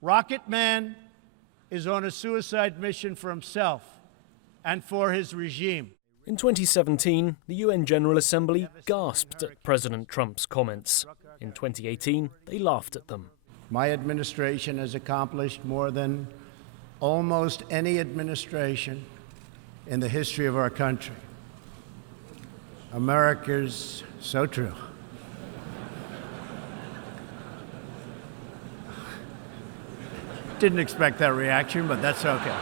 Rocket Man is on a suicide mission for himself and for his regime. In 2017, the UN General Assembly gasped at President Trump's comments. In 2018, they laughed at them. My administration has accomplished more than almost any administration in the history of our country. America's so true. Didn't expect that reaction, but that's okay.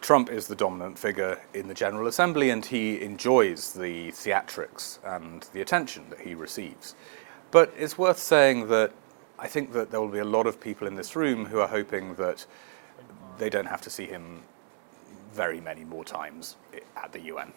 Trump is the dominant figure in the General Assembly, and he enjoys the theatrics and the attention that he receives. But it's worth saying that I think that there will be a lot of people in this room who are hoping that they don't have to see him very many more times at the UN.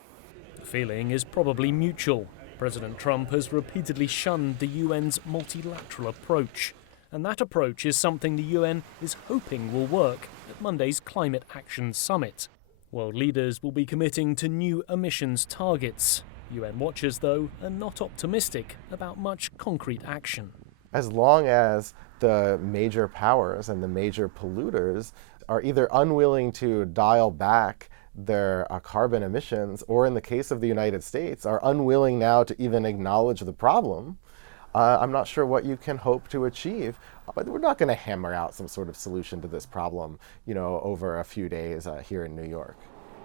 The feeling is probably mutual. President Trump has repeatedly shunned the UN's multilateral approach. And that approach is something the UN is hoping will work at Monday's Climate Action Summit. World leaders will be committing to new emissions targets. UN watchers, though, are not optimistic about much concrete action. As long as the major powers and the major polluters are either unwilling to dial back their carbon emissions, or in the case of the United States, are unwilling now to even acknowledge the problem, I'm not sure what you can hope to achieve. But we're not going to hammer out some sort of solution to this problem, over a few days here in New York.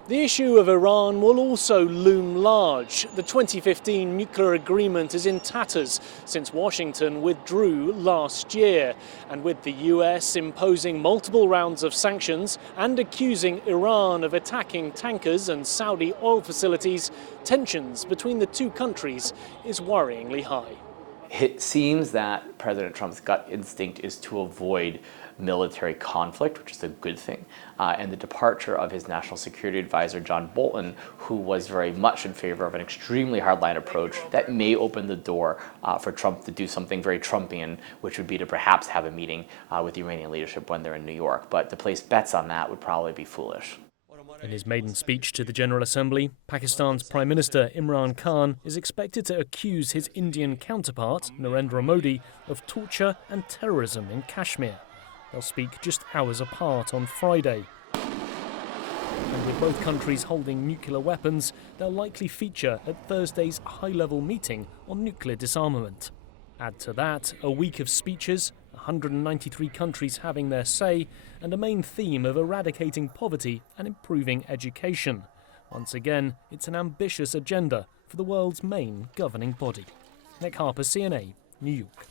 The issue of Iran will also loom large. The 2015 nuclear agreement is in tatters since Washington withdrew last year. And with the US imposing multiple rounds of sanctions and accusing Iran of attacking tankers and Saudi oil facilities, tensions between the two countries is worryingly high. It seems that President Trump's gut instinct is to avoid military conflict, which is a good thing, and the departure of his national security advisor, John Bolton, who was very much in favor of an extremely hardline approach, that may open the door for Trump to do something very Trumpian, which would be to perhaps have a meeting with the Iranian leadership when they're in New York. But to place bets on that would probably be foolish. In his maiden speech to the General Assembly, Pakistan's Prime Minister Imran Khan is expected to accuse his Indian counterpart, Narendra Modi, of torture and terrorism in Kashmir. They'll speak just hours apart on Friday. And with both countries holding nuclear weapons, they'll likely feature at Thursday's high-level meeting on nuclear disarmament. Add to that a week of speeches, 193 countries having their say, and a main theme of eradicating poverty and improving education. Once again, it's an ambitious agenda for the world's main governing body. Nick Harper, CNA, New York.